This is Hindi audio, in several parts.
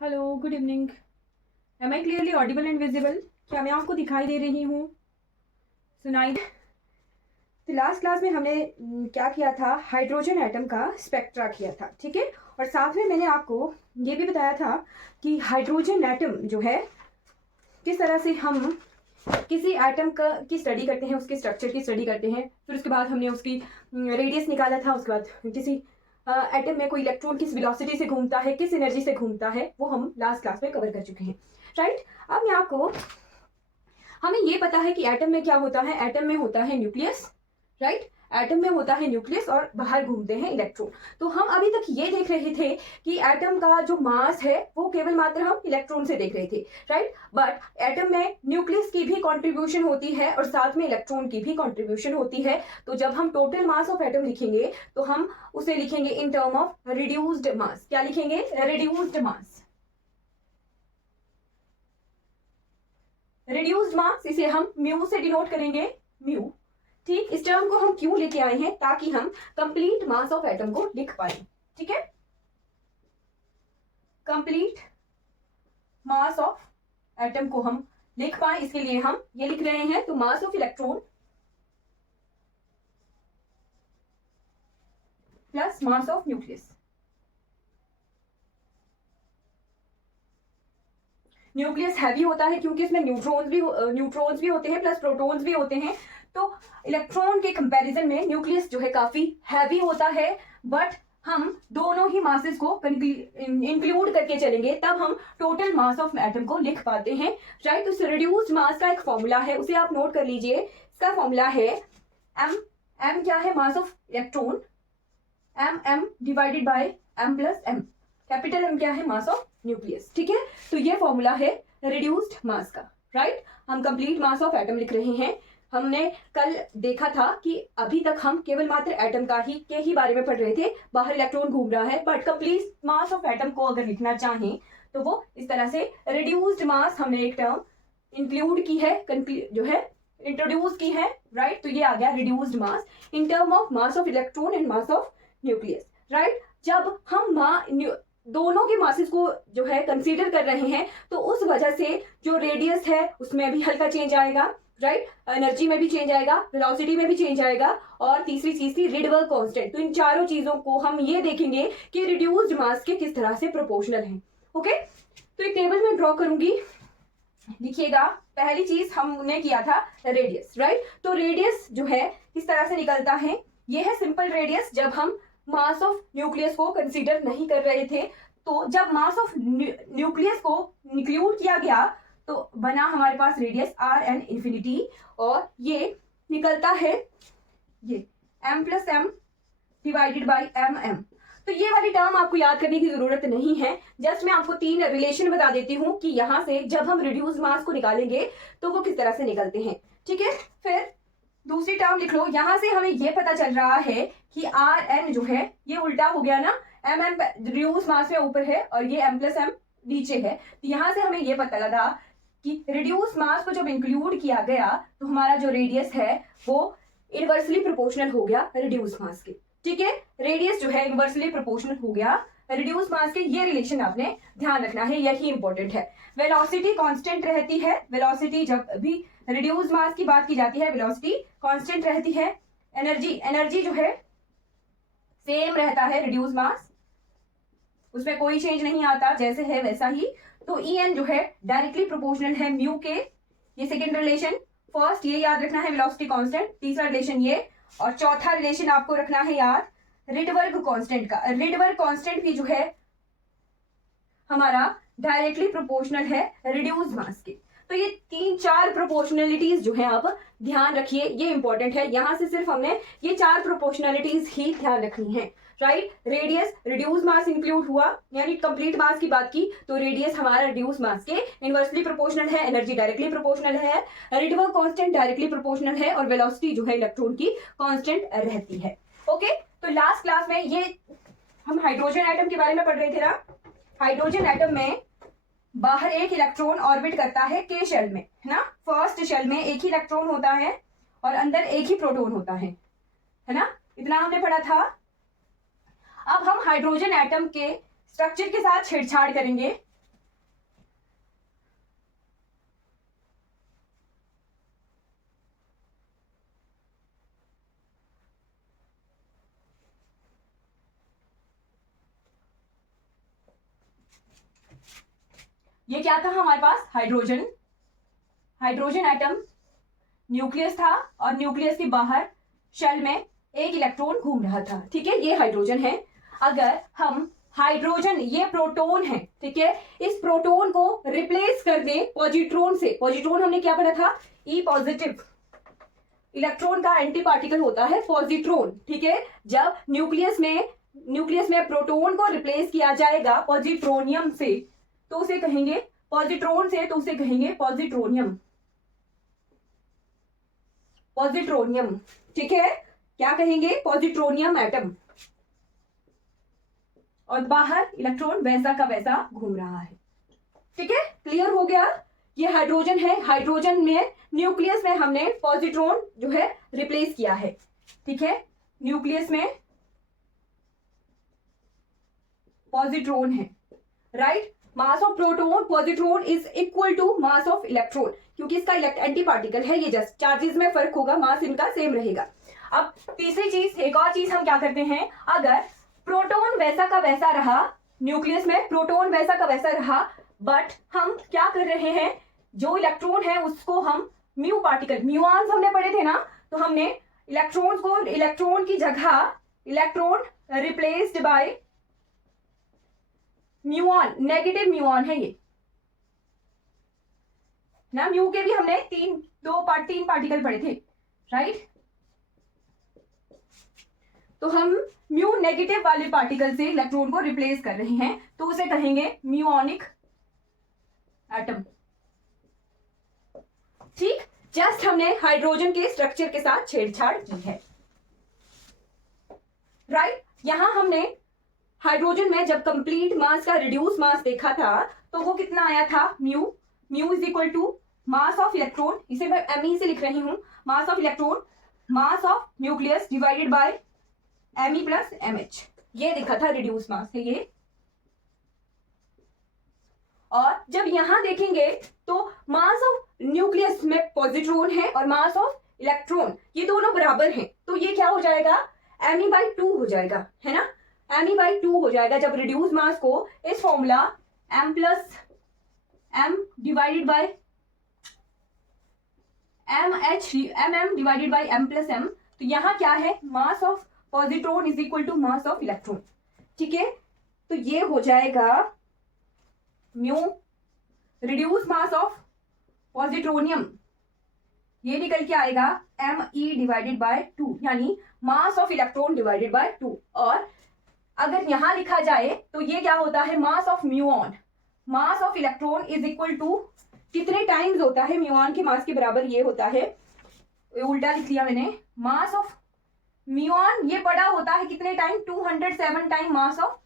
Hello, good evening. Am I clearly audible and visible? क्या मैं आपको दिखाई दे रही हूँ? सुनाई दे? तो लास्ट क्लास में हमने क्या किया था, हाइड्रोजन एटम का स्पेक्ट्रा किया था, ठीक है। और साथ में मैंने आपको ये भी बताया था कि हाइड्रोजन एटम जो है किस तरह से हम किसी एटम का की स्टडी करते हैं, उसके स्ट्रक्चर की स्टडी करते हैं। फिर उसके बाद हमने उसकी रेडियस निकाला था। उसके बाद किसी एटम में कोई इलेक्ट्रॉन किस वेलोसिटी से घूमता है, किस एनर्जी से घूमता है, वो हम लास्ट क्लास में कवर कर चुके हैं, राइट। अब मैं आपको, हमें ये पता है कि एटम में क्या होता है। एटम में होता है न्यूक्लियस, राइट। एटम में होता है न्यूक्लियस और बाहर घूमते हैं इलेक्ट्रॉन। तो हम अभी तक ये देख रहे थे कि एटम का जो मास है वो केवल मात्र हम इलेक्ट्रॉन से देख रहे थे, राइट। बट एटम में न्यूक्लियस की भी कंट्रीब्यूशन होती है और साथ में इलेक्ट्रॉन की भी कंट्रीब्यूशन होती है। तो जब हम टोटल मास ऑफ एटम लिखेंगे तो हम उसे लिखेंगे इन टर्म ऑफ रिड्यूस्ड मास। क्या लिखेंगे? रिड्यूस्ड मास। रिड्यूस्ड मास, इसे हम म्यू से डिनोट करेंगे, म्यू। ठीक, इस टर्म को हम क्यों लेके आए हैं? ताकि हम कंप्लीट मास ऑफ एटम को लिख पाए, ठीक है। कंप्लीट मास ऑफ एटम को हम लिख पाए, इसके लिए हम ये लिख रहे हैं। तो मास of electron plus mass of nucleus. Nucleus heavy होता है क्योंकि इसमें न्यूट्रॉन्स भी होते हैं प्लस प्रोटॉन्स भी होते हैं। तो इलेक्ट्रॉन के कंपैरिजन में न्यूक्लियस जो है काफी हैवी होता है। बट हम दोनों ही मासेस को इंक्लूड करके चलेंगे, तब हम टोटल मास ऑफ एटम को लिख पाते हैं, राइट। तो रिड्यूस्ड मास का एक फॉर्मूला है, उसे आप नोट कर लीजिए। इसका फॉर्मूला है एम क्या है? Mass of electron, M divided by M plus M. Capital M क्या है? मास ऑफ न्यूक्लियस, ठीक है। तो ये फॉर्मूला है रिड्यूस्ड मास का, राइट। हम कंप्लीट मास ऑफ एटम लिख रहे हैं। हमने कल देखा था कि अभी तक हम केवल मात्र एटम के ही बारे में पढ़ रहे थे, बाहर इलेक्ट्रॉन घूम रहा है। But complete mass of atom को अगर लिखना चाहें तो वो इस तरह से, रिड्यूस्ड मास हमने एक टर्म इंक्लूड की है, जो है इंट्रोड्यूस की है, राइट। तो ये आ गया reduced mass in term of mass of electron and mass of nucleus, right. जब हम दोनों के मासेस को जो है कंसीडर कर रहे हैं तो उस वजह से जो रेडियस है उसमें भी हल्का चेंज आएगा, राइट। एनर्जी में भी चेंज आएगा, वेलोसिटी में भी चेंज आएगा, और तीसरी चीज थी रिडवर्क कांस्टेंट। तो इन चारों चीजों को हम ये देखेंगे कि रिड्यूस्ड मास के किस तरह से प्रोपोर्शनल हैं, ओके। तो एक टेबल में ड्रॉ करूंगी, देखिएगा। पहली चीज हमने किया था रेडियस, राइट। तो रेडियस जो है किस तरह से निकलता है? ये है सिंपल रेडियस जब हम मास ऑफ न्यूक्लियस को कंसीडर नहीं कर रहे थे। तो जब मास ऑफ न्यूक्लियस को इंक्लूड किया गया तो बना हमारे पास रेडियस आर एन इंफिनिटी, और ये निकलता है ये m plus M divided by M M. तो ये वाली टर्म आपको याद करने की जरूरत नहीं है। जस्ट मैं आपको तीन रिलेशन बता देती हूँ कि यहाँ से जब हम रिड्यूस मास को निकालेंगे तो वो किस तरह से निकलते हैं, ठीक है। फिर दूसरी टर्म लिख लो। यहां से हमें यह पता चल रहा है कि आर एन जो है ये उल्टा हो गया ना, एम एम रिड्यूस मास में ऊपर है और ये एम प्लस एम नीचे है। तो यहां से हमें यह पता लगा कि रिड्यूस मास को जब इंक्लूड किया गया तो हमारा जो रेडियस है वो इनवर्सली प्रोपोर्शनल हो गया रिड्यूस मास के, ठीक है। रेडियस जो है इनवर्सली प्रोपोर्शनल हो गया रिड्यूस मास के। ये रिलेशन आपने ध्यान रखना है, यही इंपॉर्टेंट है। वेलोसिटी कांस्टेंट रहती है। वेलोसिटी जब भी रिड्यूस मास की बात की जाती है वेलोसिटी कांस्टेंट रहती है। एनर्जी जो है सेम रहता है रिड्यूस मास, उसमें कोई चेंज नहीं आता, जैसे है वैसा ही। तो ई एन जो है डायरेक्टली प्रोपोर्शनल है म्यू के। ये सेकेंड रिलेशन। फर्स्ट ये याद रखना है वेलोसिटी कांस्टेंट, तीसरा रिलेशन ये, और चौथा रिलेशन आपको रखना है याद रिडवर्क कांस्टेंट का। रिडवर्क कांस्टेंट भी जो है हमारा डायरेक्टली प्रोपोर्शनल है रिड्यूस मास के। तो ये तीन चार प्रोपोर्शनलिटीज जो है आप ध्यान रखिए, ये इंपॉर्टेंट है। यहां से सिर्फ हमने ये चार प्रोपोर्शनलिटीज ही ध्यान रखनी है, right. Radius reduce mass include हुआ, यानी कंप्लीट मास की बात की तो रेडियस हमारा रिड्यूस मास के इनवर्सली प्रोपोर्शनल है, एनर्जी डायरेक्टली प्रोपोर्शनल है, रिडवर्क कांस्टेंट डायरेक्टली प्रोपोर्शनल है, और वेलोसिटी जो है इलेक्ट्रॉन की कांस्टेंट रहती है, ओके। तो लास्ट क्लास में ये हम हाइड्रोजन एटम के बारे में पढ़ रहे थे ना। हाइड्रोजन एटम में बाहर एक इलेक्ट्रॉन ऑर्बिट करता है के शेल में, है ना। फर्स्ट शेल में एक ही इलेक्ट्रॉन होता है और अंदर एक ही प्रोटॉन होता है ना। इतना हमने पढ़ा था। अब हम हाइड्रोजन एटम के स्ट्रक्चर के साथ छेड़छाड़ करेंगे, ये क्या था हमारे पास, हाइड्रोजन एटम, न्यूक्लियस था और न्यूक्लियस के बाहर शेल में एक इलेक्ट्रॉन घूम रहा था, ठीक है, ये हाइड्रोजन है। अगर हम हाइड्रोजन, ये प्रोटॉन है, ठीक है, इस प्रोटॉन को रिप्लेस कर दें पॉजिट्रॉन से, पॉजिट्रॉन हमने क्या पढ़ा था, ई पॉजिटिव, इलेक्ट्रॉन का एंटी पार्टिकल होता है पॉजिट्रॉन, ठीक है। जब न्यूक्लियस में प्रोटॉन को रिप्लेस किया जाएगा पॉजिट्रोनियम से तो उसे कहेंगे, पॉजिट्रॉन से तो उसे कहेंगे पॉजिट्रोनियम, ठीक है, क्या कहेंगे, पॉजिट्रोनियम एटम। और बाहर इलेक्ट्रॉन वैसा का वैसा घूम रहा है, ठीक है, क्लियर हो गया। ये हाइड्रोजन है, हाइड्रोजन में न्यूक्लियस में हमने पॉजिट्रॉन जो है रिप्लेस किया है, ठीक है, न्यूक्लियस में पॉजिट्रॉन है, right. Mass of proton positron is equal to mass of electron, क्योंकि इसका एंटी पार्टिकल है, ये जस्ट चार्जेस में फर्क होगा, मास इनका सेम रहेगा। अब तीसरी चीज, एक और चीज हम क्या करते हैं, अगर प्रोटॉन वैसा का वैसा रहा, न्यूक्लियस में प्रोटॉन वैसा का वैसा रहा, बट हम क्या कर रहे हैं, जो इलेक्ट्रॉन है उसको हम म्यू पार्टिकल, म्यूऑन्स हमने पढ़े थे ना, तो हमने इलेक्ट्रॉन की जगह electron replaced by muon, negative muon है ये ना, म्यू के भी हमने तीन पार्टिकल पढ़े थे, राइट। तो हम म्यू नेगेटिव वाले पार्टिकल से इलेक्ट्रॉन को रिप्लेस कर रहे हैं, तो उसे कहेंगे म्यूओनिक एटम, ठीक। जस्ट हमने हाइड्रोजन के स्ट्रक्चर के साथ छेड़छाड़ की है, राइट। यहां हमने हाइड्रोजन में जब कंप्लीट मास का रिड्यूस मास देखा था तो वो कितना आया था, mu is equal to mass of electron, इसे मैं एमई से लिख रही हूं, mass of electron mass of nucleus divided by ME plus MH, ये देखा था रिड्यूस मास है ये। और जब यहां देखेंगे तो मास ऑफ न्यूक्लियस में पॉजिट्रॉन है और मास ऑफ इलेक्ट्रॉन ये दोनों बराबर हैं, तो ये क्या हो जाएगा, Me/2 हो जाएगा, है ना, Me/2 हो जाएगा जब रिड्यूस मास को इस formula m plus m divided by mm divided by m plus m, तो यहां क्या है, mass of positron is equal to mass of electron, ठीक है। तो ये हो जाएगा mu reduce mass of positronium, ये निकल के आएगा Me डिवाइडेड बाय 2, यानी mass of electron divided by 2। और अगर यहां लिखा जाए तो ये क्या होता है, mass of muon, mass of electron is equal to कितने टाइम्स होता है, म्यूऑन के मास के बराबर ये होता है, उल्टा लिख लिया मैंने, मास ऑफ म्यूऑन ये बड़ा होता है कितने time, 207 time mass of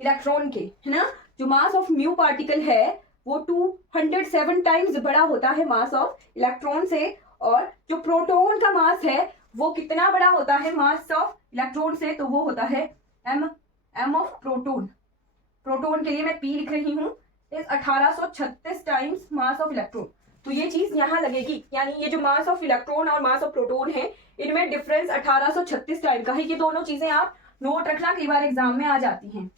electron के, है ना। जो मास ऑफ म्यू पार्टिकल है वो 207 टाइम्स बड़ा होता है मास ऑफ इलेक्ट्रॉन से, और जो प्रोटॉन का मास है वो कितना बड़ा होता है मास ऑफ इलेक्ट्रॉन से, तो वो होता है एम ऑफ प्रोटॉन, प्रोटॉन के लिए मैं पी लिख रही हूं, is 1836 times mass of electron. तो ये चीज यहां लगेगी, यानी ये जो मास ऑफ इलेक्ट्रॉन और मास ऑफ प्रोटॉन है इनमें डिफरेंस 1836 टाइम का है। ये दोनों चीजें आप नोट रखना, कई बार एग्जाम में आ जाती हैं,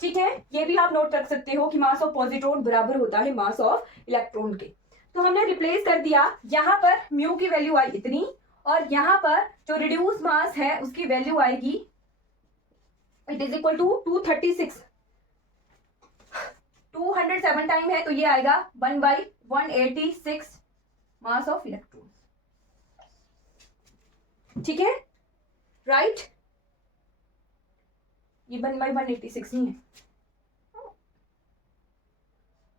ठीक है। ये भी आप नोट रख सकते हो कि मास ऑफ पॉजिट्रॉन बराबर होता है मास ऑफ इलेक्ट्रॉन के। तो हमने रिप्लेस कर दिया, यहां पर म्यू की वैल्यू आई इतनी, और यहां पर जो रिड्यूस मास है उसकी वैल्यू आएगी, it is equal to 236, 207 time है तो ये आएगा 1/186 मास ऑफ इलेक्ट्रॉन, ठीक है, राइट। ये 1/186 नहीं है,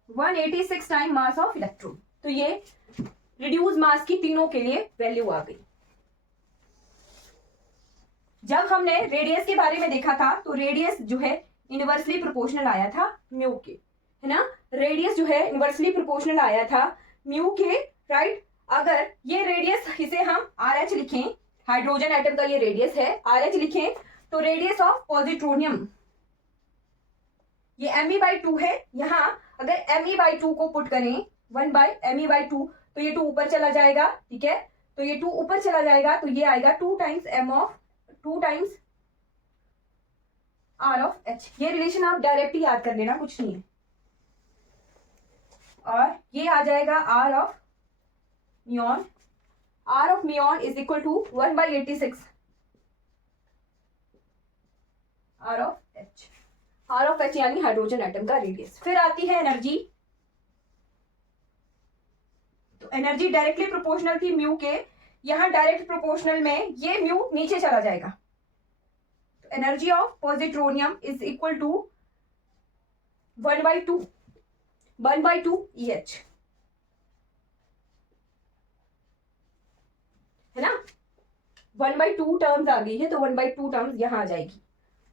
186 टाइम मास ऑफ इलेक्ट्रॉन। तो ये रिड्यूस मास की तीनों के लिए वैल्यू आ गई। जब हमने रेडियस के बारे में देखा था तो रेडियस जो है इनवर्सली प्रोपोर्शनल आया था म्यू के, है ना, रेडियस जो है इनवर्सली प्रोपोर्शनल आया था म्यू के, राइट। अगर ये रेडियस इसे हम RH लिखें, हाइड्रोजन एटम का ये रेडियस है, RH लिखें, तो रेडियस ऑफ पॉजिट्रोनियम ये Me/2 है। यहां अगर Me/2 को पुट करें 1/Me/2 तो ये 2 ऊपर चला जाएगा, ठीक है, तो ये 2 ऊपर चला जाएगा तो ये आएगा 2 टाइम्स R ऑफ H। ये रिलेशन आप डायरेक्टली याद कर लेना, कुछ नहीं है, और ये आ जाएगा R of muon. R of muon is equal to 1/86 R of H. R of H यानी हाइड्रोजन एटम का रेडियस. फिर आती है एनर्जी. तो एनर्जी डायरेक्टली प्रोपोर्शनल थी म्यू के, यहां डायरेक्ट प्रोपोर्शनल में ये म्यू नीचे चला जाएगा. तो energy of positronium is equal to 1/2 EH है ना. 1/2 टर्म्स आ गई है, तो 1/2 टर्म्स यहां आ जाएगी.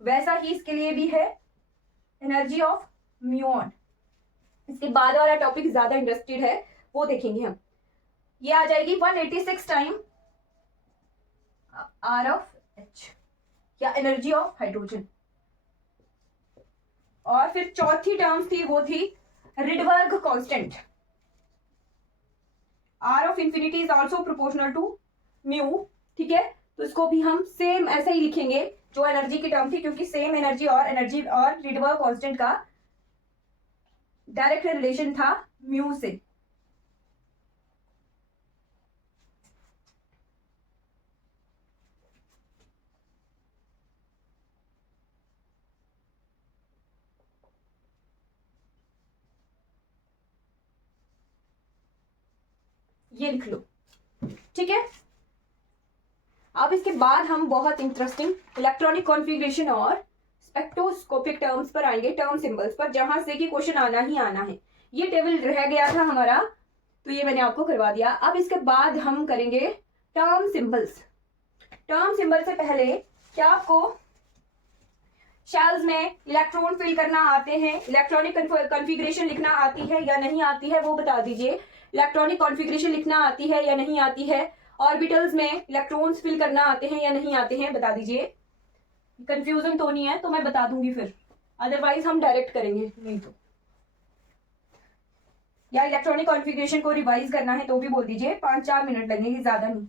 वैसा ही इसके लिए भी है एनर्जी ऑफ म्यून. इसके बाद वाला टॉपिक ज्यादा इंटरेस्टेड है, वो देखेंगे हम. ये आ जाएगी 186 टाइम आर ऑफ एच या एनर्जी ऑफ हाइड्रोजन. और फिर चौथी टर्म थी, वो थी Rydberg constant. R of infinity is also proportional to mu. ठीक है, तो इसको भी हम सेम ऐसे ही लिखेंगे जो एनर्जी की टर्म थी, क्योंकि सेम एनर्जी और रिडबर्ग कांस्टेंट का डायरेक्ट रिलेशन था म्यू से. ये लिख लो. ठीक है, अब इसके बाद हम बहुत इंटरेस्टिंग इलेक्ट्रॉनिक कॉन्फ़िगरेशन और स्पेक्ट्रोस्कोपिक टर्म्स पर आएंगे, टर्म सिंबल्स पर, जहां से कि क्वेश्चन आना ही आना है. ये टेबल रह गया था हमारा, तो ये मैंने आपको करवा दिया. अब इसके बाद हम करेंगे टर्म सिंबल्स. टर्म सिंबल से पहले क्या आपको शेल्स में इलेक्ट्रॉन फिल करना आते हैं, इलेक्ट्रॉनिक कॉन्फ़िगरेशन लिखना आती है या नहीं आती है, वो बता दीजिए. इलेक्ट्रॉनिक कॉन्फ़िगरेशन लिखना आती है या नहीं आती है. ऑर्बिटल्स में इलेक्ट्रॉन्स फिल करना आते हैं या नहीं आते हैं, बता दीजिए. कंफ्यूजन तो नहीं है तो मैं बता दूंगी फिर, अदरवाइज हम डायरेक्ट करेंगे नहीं तो. या इलेक्ट्रॉनिक कॉन्फ़िगरेशन को रिवाइज करना है तो भी बोल दीजिए, 5-4 मिनट लगेंगे, ज्यादा नहीं.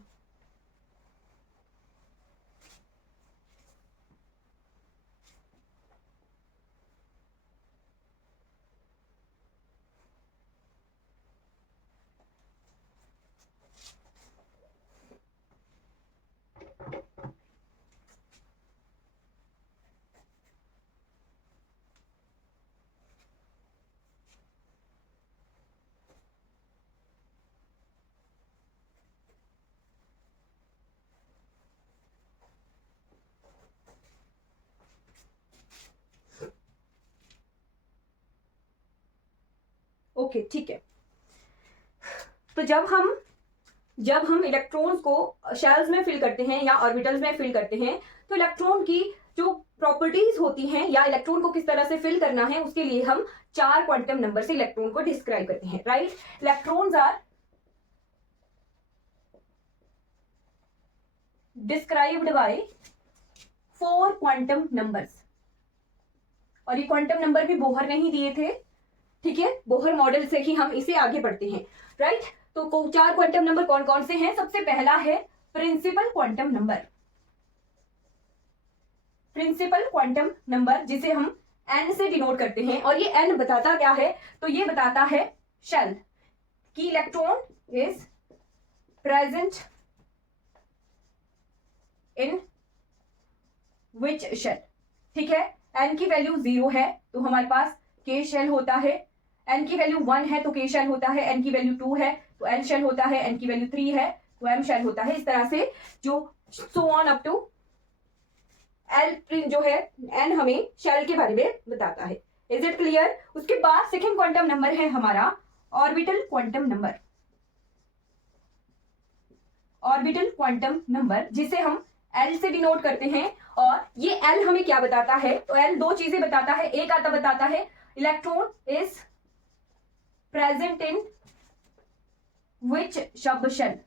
ओके ठीक है. तो जब हम इलेक्ट्रॉन्स को शेल्स में फिल करते हैं या ऑर्बिटल्स में फिल करते हैं, तो इलेक्ट्रॉन की जो प्रॉपर्टीज होती हैं या इलेक्ट्रॉन को किस तरह से फिल करना है, उसके लिए हम 4 क्वांटम नंबर से इलेक्ट्रॉन को डिस्क्राइब करते हैं. Right, electrons are described by 4 quantum numbers. और ये क्वांटम नंबर भी बोहर नहीं दिए थे, ठीक है, बोहर मॉडल से ही हम इसे आगे बढ़ते हैं. राइट, तो 4 क्वांटम नंबर कौन कौन से हैं? सबसे पहला है principal quantum number. Principal quantum number जिसे हम n से डिनोट करते हैं, और ये n बताता क्या है? तो ये बताता है शेल की electron is present in which shell. ठीक है, n की वैल्यू 0 है तो हमारे पास k शेल होता है, n की वैल्यू 1 है तो k शेल होता है, n की वैल्यू 2 है तो n शेल होता है, n की वैल्यू 3 है तो m शेल होता है. इस तरह से जो so on up to l जो है n हमें शेल के बारे में बताता है. Is it clear? उसके बाद सेकेंड क्वांटम नंबर है हमारा orbital quantum number. Orbital quantum number जिसे हम L से डिनोट करते हैं. और ये L हमें क्या बताता है? तो L 2 चीजें बताता है. एक आता बताता है electron is present in which subshell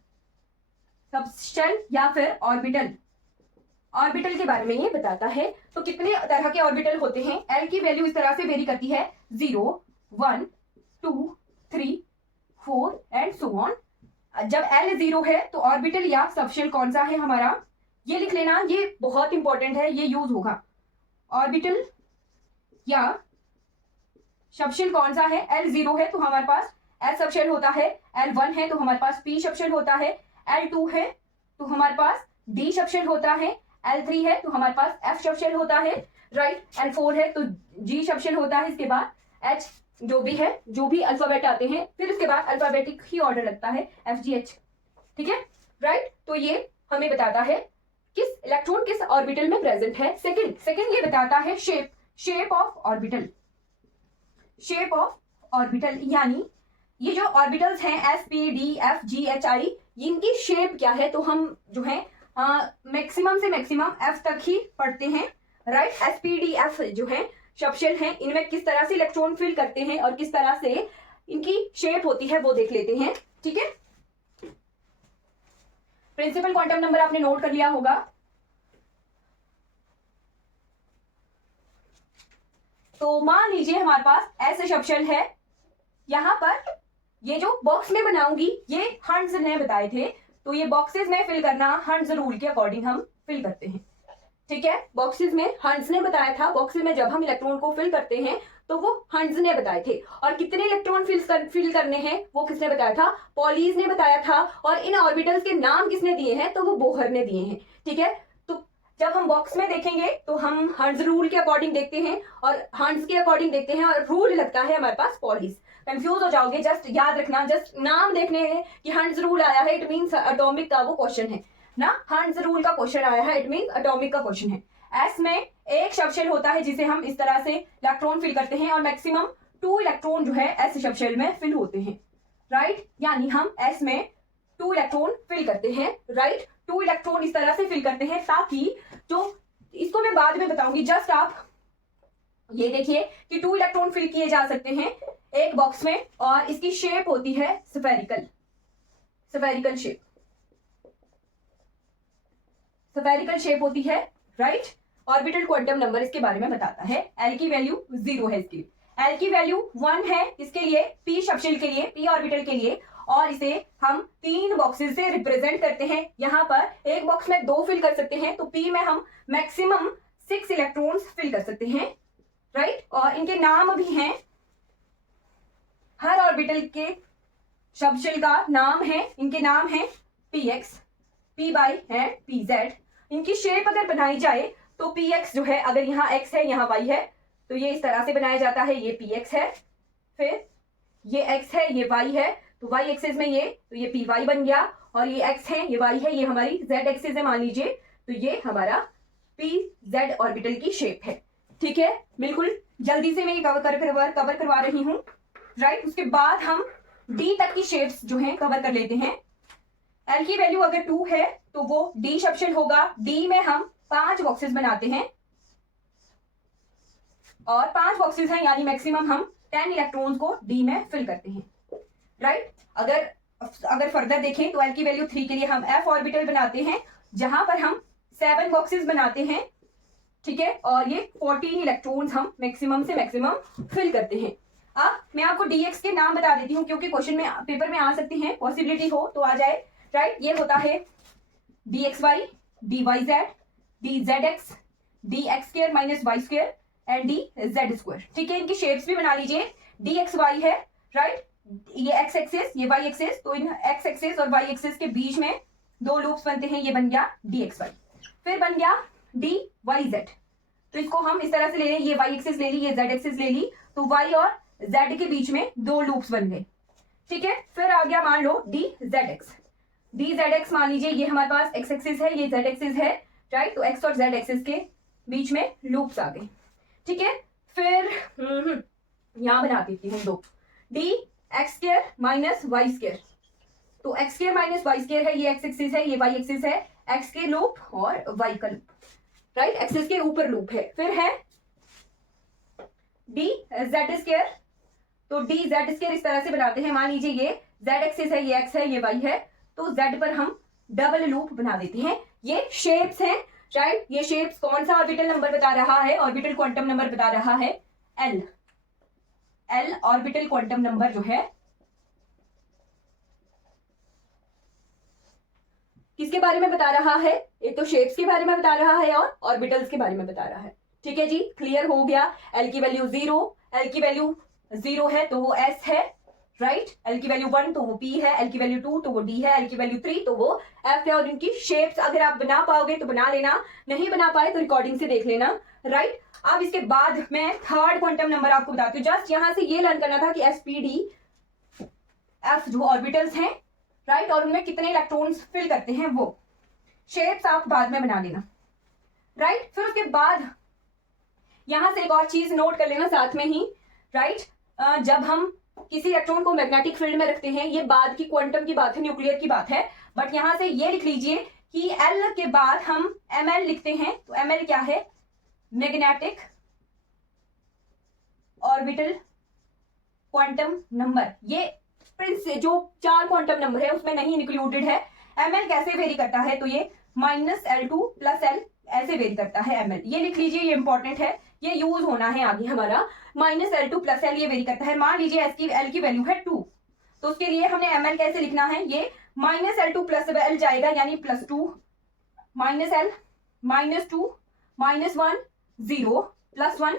या फिर ऑर्बिटल. ऑर्बिटल के बारे में ये बताता है. तो कितने तरह के ऑर्बिटल होते हैं? L की वैल्यू इस तरह से वेरी करती है 0, 1, 2, 3, 4 एंड सो ऑन. जब L 0 है तो ऑर्बिटल या सबशेल कौन सा है हमारा? ये लिख लेना, ये बहुत इंपॉर्टेंट है, ये यूज होगा. ऑर्बिटल या सबशेल कौन सा है? L 0 है तो हमारे पास S सब शेल होता है, L1 है तो हमारे पास P सब शेल होता है, L2 है तो हमारे पास D सब शेल होता है, L3 है तो हमारे पास F सब शेल होता है, राइट। L4 है तो G सब शेल होता है, इसके बाद H जो भी है, जो भी अल्फाबेट आते हैं, फिर उसके बाद अल्फाबेटिक ही ऑर्डर लगता है FGH, ठीक है, राइट। तो ये हमें बताता है किस इलेक्ट्रॉन किस ऑर्बिटल में प्रेजेंट है। सेकंड ये बताता है shape of orbital. Shape of orbital यानी ये जो ऑर्बिटल्स हैं S P D F G H I, इनकी शेप क्या है, तो हम जो है मैक्सिमम से मैक्सिमम F तक ही पढ़ते हैं, right. S P D F जो है सबशेल हैं, इनमें किस तरह से इलेक्ट्रॉन फिल करते हैं और किस तरह से इनकी शेप होती है वो देख लेते हैं, ठीक है। प्रिंसिपल क्वांटम नंबर आपने नोट कर लिया होगा। तो मान लीजिए हमारे पास ऐसे सबशेल है, यहां पर ये जो बॉक्स में बनाऊंगी ये हंट्स ने बताए थे, तो ये बॉक्सेस में फिल करना हंट्स रूल के अकॉर्डिंग हम फिल करते हैं, ठीक है। बॉक्सेस में हंट्स ने बताया था, बॉक्सेस में जब हम इलेक्ट्रॉन को फिल करते हैं तो वो हंट्स ने बताए थे, और कितने इलेक्ट्रॉन फिल करने हैं वो किसने बताया था, पॉलीज ने बताया था। और इन ऑर्बिटल्स के नाम किसने दिए हैं, तो वो बोहर ने दिए हैं, ठीक है। तो जब हम बॉक्स में देखेंगे तो हम हंट्स रूल के अकॉर्डिंग देखते हैं और हंट्स के अकॉर्डिंग देखते हैं, और रूल लगता है हमारे पास पॉलीज। कंफ्यूज हो जाओगे, जस्ट याद रखना, जस्ट नाम देखने हैं कि हंट्स रूल आया है, इट मींस एटॉमिक का वो क्वेश्चन है ना, हंट्स रूल का क्वेश्चन आया है, इट मींस एटॉमिक का क्वेश्चन है। एस में एक सबशेल होता है जिसे हम इस तरह से इलेक्ट्रॉन फिल करते हैं, और मैक्सिमम 2 इलेक्ट्रॉन जो है एस सबशेल में फिल होते हैं, राइट। यानी हम एस में 2 इलेक्ट्रॉन फिल करते हैं, राइट। 2 इलेक्ट्रॉन इस तरह से फिल करते हैं ताकि जो, इसको मैं बाद में बताऊंगी, जस्ट आप ये देखिए कि 2 इलेक्ट्रॉन फिल किए जा सकते हैं एक बॉक्स में, और इसकी शेप होती है स्फेरिकल शेप, स्फेरिकल शेप होती है, राइट। ऑर्बिटल क्वांटम नंबर इसके बारे में बताता है। एल की वैल्यू 0 है, इसकी एल की वैल्यू 1 है, इसके लिए पी सबशेल के लिए, पी ऑर्बिटल के लिए, और इसे हम 3 बॉक्सेस से रिप्रेजेंट करते हैं। यहां पर एक बॉक्स में 2 फिल कर सकते हैं, तो पी में हम मैक्सिमम 6 इलेक्ट्रॉन्स फिल कर सकते हैं, राइट। और इनके नाम भी हैं, हर ऑर्बिटल के सबशेल का नाम है, इनके नाम है px, py है pz। इनकी शेप अगर बनाई जाए तो px जो है, अगर यहाँ x है यहाँ y है, तो ये इस तरह से बनाया जाता है, ये px है, फिर ये x है, ये y है, तो y एक्सिस में ये, तो ये py बन गया, और ये x है, ये y है, ये हमारी z एक्सिस है मान लीजिए, तो ये हमारा pz ऑर्बिटल की शेप है, ठीक है। बिल्कुल जल्दी से मैं ये कवर करवा रही हूँ, राइट। उसके बाद हम डी तक की शेप्स जो हैं कवर कर लेते हैं। एल की वैल्यू अगर 2 है तो वो डी सबशेल होगा। डी में हम 5 बॉक्सेस बनाते हैं, और 5 बॉक्सेस हैं यानी मैक्सिमम हम 10 इलेक्ट्रॉन्स को डी में फिल करते हैं, राइट। अगर फर्दर देखें तो एल की वैल्यू 3 के लिए हम एफ ऑर्बिटल बनाते हैं, जहां पर हम 7 बॉक्सेस बनाते हैं, ठीक है, और ये 14 इलेक्ट्रॉन्स हम मैक्सिमम से मैक्सिमम फिल करते हैं। अब मैं आपको dx के नाम बता देती हूँ, क्योंकि क्वेश्चन में पेपर में आ सकते हैं, पॉसिबिलिटी हो तो आ जाए, राइट। ये होता है dxy, dyz, dzx, dx² - y² and dz², ठीक है। इनकी शेप्स भी बना लीजिए। dxy है, राइट, ये x एक्सिस, ये y एक्सिस, तो इन x एक्सिस और y एक्सिस के बीच में 2 लूप्स बनते हैं, ये बन गया dxy। फिर बन गया dyz, तो इसको हम इस तरह से ले लें, ये y एक्सिस ले ली, ये z एक्सिस ले ली, तो y और z के बीच में 2 लूप्स बन गए, ठीक है। फिर आ गया मान लो dzx मान लीजिए, ये हमारे पास x एक्सिस है, ये z एक्सिस है, राइट, तो x और z एक्सिस के बीच में लूप्स आ गए, ठीक है। फिर यहां बना देती हूँ 2 dx² - y², तो x² - y² है, ये x एक्सिस है, ये y एक्सिस है, x के लूप और y का लूप, राइट, एक्सिस के ऊपर लूप है। फिर है dz², तो dz² इस तरह से बनाते हैं, मान लीजिए ये z एक्सिस है, ये x है, ये y है, तो z पर हम डबल लूप बना देते हैं। ये शेप्स हैं, राइट। ये शेप्स कौन सा ऑर्बिटल नंबर बता रहा है, ऑर्बिटल क्वांटम नंबर बता रहा है l ऑर्बिटल क्वांटम नंबर जो है किसके बारे में बता रहा है, एक तो शेप्स के बारे में बता रहा है और ऑर्बिटल्स के बारे में बता रहा है, ठीक है जी। क्लियर हो गया। एल की वैल्यू 0 है तो वो s है, राइट। एल की वैल्यू 1 तो वो P है, एल की वैल्यू 2 तो वो D है, एल की वैल्यू 3 तो वो F है। और इनकी शेप्स अगर आप बना पाओगे तो बना लेना, नहीं बना पाए तो रिकॉर्डिंग से देख लेना, राइट। अब इसके बाद मैं थर्ड क्वांटम नंबर आपको बताती हूँ। जस्ट यहां से ये लर्न करना था कि SPD F जो ऑर्बिटल्स हैं, राइट, और उनमें कितने इलेक्ट्रॉन्स फिल करते हैं, वो शेप्स आप बाद में बना लेना, राइट। फिर उसके बाद यहां से एक और चीज नोट कर लेना साथ में ही, राइट। जब हम किसी इलेक्ट्रॉन को मैग्नेटिक फील्ड में रखते हैं, ये बाद की क्वांटम की बात है, न्यूक्लियर की बात है, बट यहां से ये लिख लीजिए कि L के बाद हम Ml लिखते हैं। तो Ml क्या है? Magnetic orbital quantum number. ये जो 4 क्वांटम नंबर है उसमें नहीं इंक्लूडेड है। Ml कैसे वेरी करता है? तो ये -L2 + L ऐसे वेरी करता है Ml। ये लिख लीजिए, ये इंपॉर्टेंट है, ये यूज होना है आगे हमारा। -L2 + L ये वेरी करता है। मान लीजिए L की वैल्यू है 2, तो उसके लिए हमने Ml कैसे लिखना है? ये -L2 + L जाएगा, यानी +2 -L -2 -1 0 +1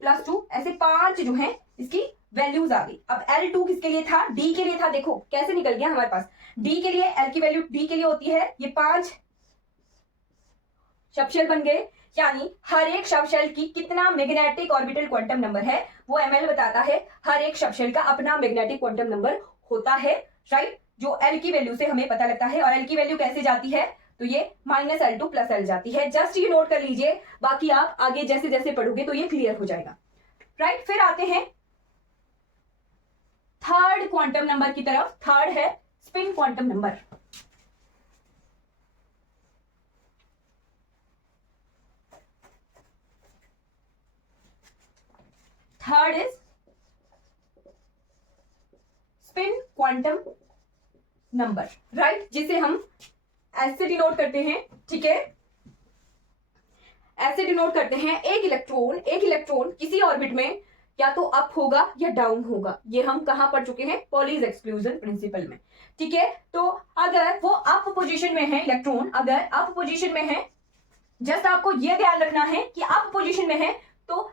+2 ऐसे 5 जो है इसकी वैल्यूज आ गई। अब L2 किसके लिए था? D के लिए था। देखो कैसे निकल गया हमारे पास। D के लिए L की वैल्यू D के लिए होती है, ये 5 सबशेल बन गए, यानी हर एक सबशेल की कितना मैग्नेटिक ऑर्बिटल क्वांटम नंबर है वो Ml बताता है। हर एक सबशेल का अपना मैग्नेटिक क्वांटम नंबर होता है, राइट, जो L की वैल्यू से हमें पता लगता है। और L की वैल्यू कैसे जाती है? तो ये -L2 + L जाती है। जस्ट ये नोट कर लीजिए, बाकी आप आगे जैसे जैसे पढ़ोगे तो ये क्लियर हो जाएगा, राइट। फिर आते हैं थर्ड क्वांटम नंबर की तरफ। थर्ड है spin quantum number. Third is spin quantum number, right, जिसे हम ऐसे डिनोट करते हैं, ठीक है, ऐसे डिनोट करते हैं। एक इलेक्ट्रॉन किसी ऑर्बिट में या तो अप होगा या डाउन होगा। ये हम कहां पढ़ चुके हैं? पॉलीज एक्सक्लूजन प्रिंसिपल में, ठीक है। तो अगर वो अप पोजीशन में है, इलेक्ट्रॉन अगर अप पोजीशन में है, जस्ट आपको ये ध्यान रखना है कि अप पोजीशन में है तो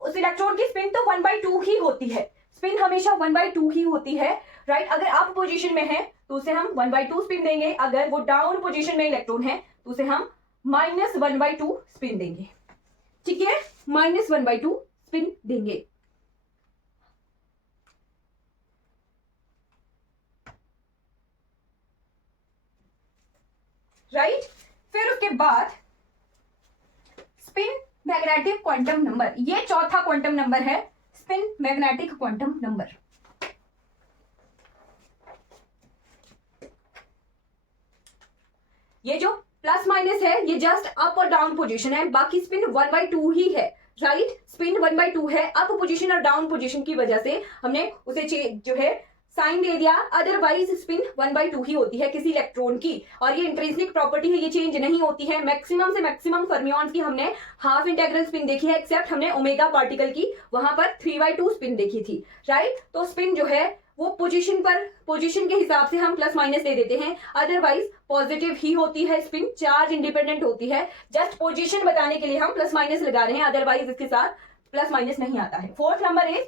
उस इलेक्ट्रॉन की स्पिन तो 1/2 ही होती है। स्पिन हमेशा 1/2 ही होती है, राइट। अगर अप पोजीशन में है तो उसे हम 1/2 स्पिन देंगे। अगर वो डाउन पोजीशन में इलेक्ट्रॉन है तो उसे हम -1/2 स्पिन देंगे, ठीक है, -1/2 स्पिन देंगे, राइट। फिर उसके बाद स्पिन मैग्नेटिक क्वांटम नंबर, ये चौथा क्वांटम नंबर है, स्पिन मैग्नेटिक क्वांटम नंबर। ये जो प्लस माइनस है ये जस्ट अप और डाउन पोजीशन है, बाकी स्पिन 1/2 ही है, राइट। स्पिन 1/2 है, अप पोजीशन और डाउन पोजीशन की वजह से हमने उसे जो है साइन दे दिया। अदरवाइज स्पिन 1/2 ही होती है किसी इलेक्ट्रॉन की, और ये इंट्रिंसिक प्रॉपर्टी है, ये चेंज नहीं होती है। मैक्सिमम से मैक्सिमम फर्मियॉन्स की हमने हाफ इंटेग्रल स्पिन देखी है, एक्सेप्ट हमने ओमेगा पार्टिकल की वहां पर 3/2 स्पिन देखी थी, राइट। तो स्पिन जो है वो पोजीशन के हिसाब से हम प्लस माइनस दे देते हैं, अदरवाइज पॉजिटिव ही होती है स्पिन, चार्ज इंडिपेंडेंट होती है। जस्ट पोजीशन बताने के लिए हम प्लस माइनस लगा रहे हैं, अदरवाइज इसके साथ प्लस माइनस नहीं आता है। Fourth number is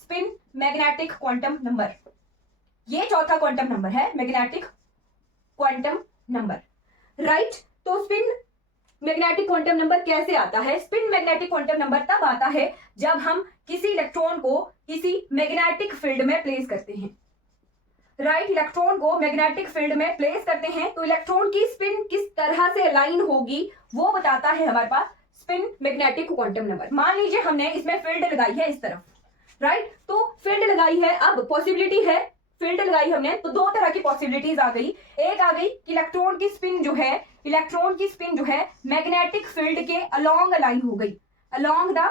spin magnetic quantum number. ये चौथा क्वांटम नंबर है, मैग्नेटिक क्वांटम नंबर, राइट। तो स्पिन मैग्नेटिक क्वांटम नंबर कैसे आता है? स्पिन मैग्नेटिक क्वांटम नंबर तब आता है जब हम किसी इलेक्ट्रॉन को किसी मैग्नेटिक फील्ड में प्लेस करते हैं, राइट। इलेक्ट्रॉन को मैग्नेटिक फील्ड में प्लेस करते हैं तो इलेक्ट्रॉन की स्पिन किस तरह से अलाइन होगी वो बताता है हमारे पास स्पिन मैग्नेटिक क्वांटम नंबर। मान लीजिए हमने इसमें फील्ड लगाई है इस तरफ, राइट, तो फील्ड लगाई है, अब पॉसिबिलिटी है, फील्ड लगाई हमने तो दो तरह की पॉसिबिलिटीज आ गई। एक आ गई कि इलेक्ट्रॉन की स्पिन जो है मैग्नेटिक फील्ड के अलोंग अलाइन हो गई, अलोंग द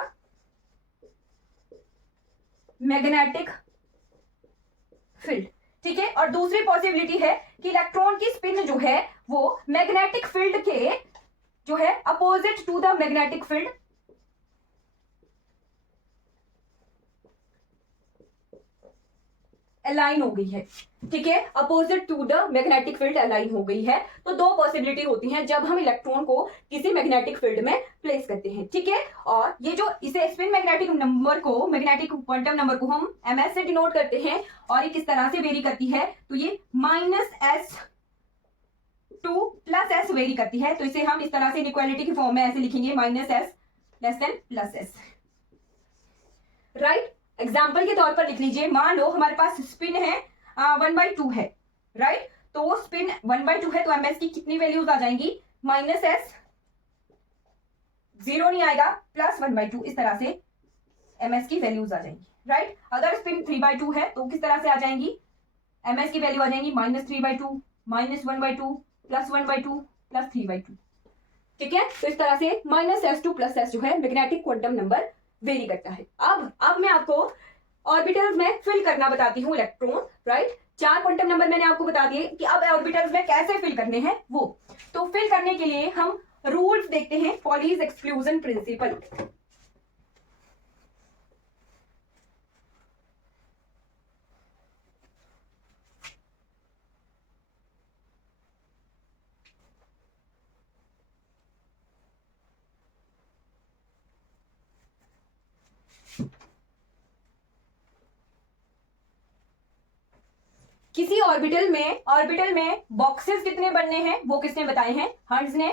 मैग्नेटिक फील्ड, ठीक है। और दूसरी पॉसिबिलिटी है कि इलेक्ट्रॉन की स्पिन जो है वो मैग्नेटिक फील्ड के जो है opposite to the magnetic field align हो गई है, ठीक है, opposite to the magnetic field align हो गई है। तो दो पॉसिबिलिटी होती हैं जब हम इलेक्ट्रॉन को किसी मैग्नेटिक फील्ड में प्लेस करते हैं, ठीक है। और ये जो इसे स्पिन मैग्नेटिक नंबर को, मैग्नेटिक क्वांटम नंबर को हम ms से डिनोट करते हैं और ये किस तरह से वेरी करती है, तो ये -s2 + s वेरी करती है। तो इसे हम इस तरह से इनइक्वालिटी की फॉर्म में ऐसे लिखेंगे -s s, राइट। एग्जाम्पल के तौर पर लिख लीजिए, मान लो हमारे पास स्पिन है 1/2 है, राइट। तो वो स्पिन 1/2 है, तो ms की कितनी वैल्यूज आ जाएंगी, -s, 0 नहीं आएगा, +1/2, इस तरह से ms की वैल्यूज आ जाएंगी, राइट। अगर स्पिन 3/2 है तो किस तरह से आ जाएंगी, ms की वैल्यू आ जाएंगी -3/2, -1/2, +1/2, +3/2, ठीक है। तो इस तरह से -s2 + s जो है मैग्नेटिक क्वांटम नंबर वेरी करता है। अब मैं आपको ऑर्बिटल्स में फिल करना बताती हूँ इलेक्ट्रॉन, राइट। 4 क्वांटम नंबर मैंने आपको बता दिए कि अब ऑर्बिटल्स में कैसे फिल करने हैं वो। तो फिल करने के लिए हम रूल्स देखते हैं, पॉलीज एक्सक्लूजन प्रिंसिपल। किसी ऑर्बिटल में बॉक्सेस कितने बनने हैं वो किसने बताए हैं, हर्ट्ज ने,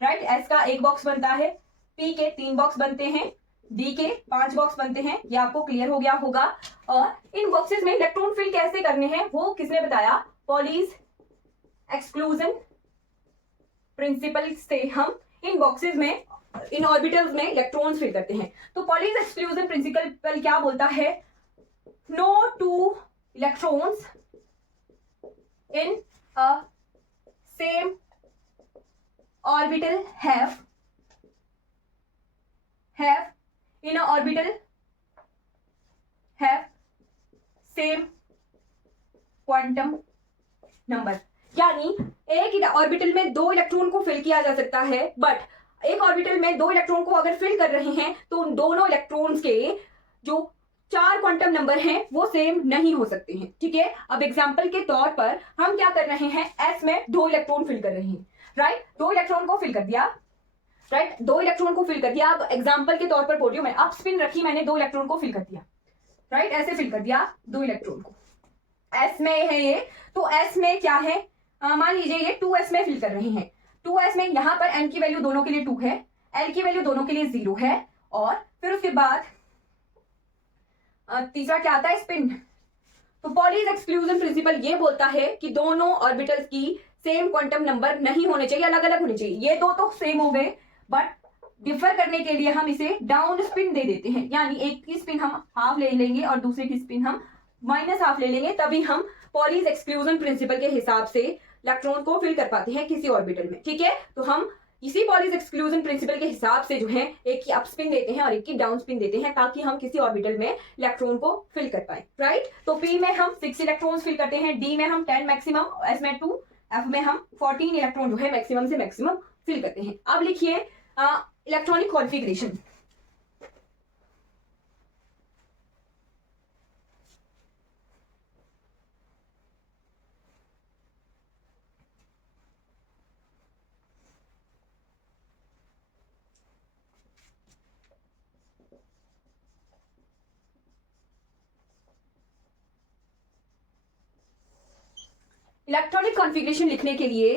राइट। एस का 1 बॉक्स बनता है, पी के 3 बॉक्स बनते हैं, डी के 5 बॉक्स बनते हैं, ये आपको क्लियर हो गया होगा। और इन बॉक्सेस में इलेक्ट्रॉन फिल कैसे करने हैं वो किसने बताया, पॉलीज एक्सक्लूजन प्रिंसिपल से हम इन बॉक्सेस में, इन ऑर्बिटल्स में इलेक्ट्रॉन्स फिल करते हैं। तो पॉलीज एक्सक्लूजन प्रिंसिपल क्या बोलता है, no two electrons in a same orbital have in a orbital have same quantum number। यानी एक ऑर्बिटल में 2 इलेक्ट्रॉन को फिल किया जा सकता है, बट एक ऑर्बिटल में 2 इलेक्ट्रॉन को अगर फिल कर रहे हैं तो उन दोनों इलेक्ट्रॉन्स के जो 4 क्वांटम नंबर हैं वो सेम नहीं हो सकते हैं, ठीक है। अब एग्जांपल के तौर पर हम क्या कर रहे हैं, एस में 2 इलेक्ट्रॉन फिल कर रहे हैं, राइट। 2 इलेक्ट्रॉन को फिल कर दिया, राइट, 2 इलेक्ट्रॉन को फिल कर दिया। अब एग्जांपल के तौर पर बोल रही हूं मैं, अब स्पिन रखी मैंने, 2 इलेक्ट्रॉन को फिल कर दिया, राइट, ऐसे फिल कर दिया 2 इलेक्ट्रॉन को। एस में है ये, तो एस में क्या है, मान लीजिए ये 2s में फिल कर रहे हैं। 2s में यहां पर n की वैल्यू दोनों के लिए 2 है, l की वैल्यू दोनों के लिए 0 है, और फिर उसके बाद तीसरा क्या आता है, स्पिन। तो पॉलीज एक्सक्लूजन प्रिंसिपल ये बोलता है कि दोनों ऑर्बिटल्स की सेम क्वांटम नंबर नहीं होने चाहिए, अलग अलग होने चाहिए। ये दो तो सेम हो गए, बट डिफर करने के लिए हम इसे डाउन स्पिन दे देते हैं, यानी एक की स्पिन हम हाफ ले लेंगे और दूसरे की स्पिन हम -हाफ ले लेंगे, तभी हम पॉलीज एक्सक्लूजन प्रिंसिपल के हिसाब से इलेक्ट्रॉन को फिल कर पाते हैं किसी ऑर्बिटल में, ठीक है। तो हम इसी पॉलीज एक्सक्लूजन प्रिंसिपल के हिसाब से जो है एक की अप स्पिन देते हैं और एक की डाउन स्पिन देते हैं, ताकि हम किसी ऑर्बिटल में इलेक्ट्रॉन को फिल कर पाए, राइट। तो पी में हम 6 इलेक्ट्रॉन्स फिल करते हैं, डी में हम 10 मैक्सिमम, एस में 2, एफ में हम 14 इलेक्ट्रॉन जो है मैक्सिमम से मैक्सिमम फिल करते हैं। अब लिखिए इलेक्ट्रॉनिक कॉन्फ़िगरेशन। इलेक्ट्रॉनिक कॉन्फ़िगरेशन लिखने के लिए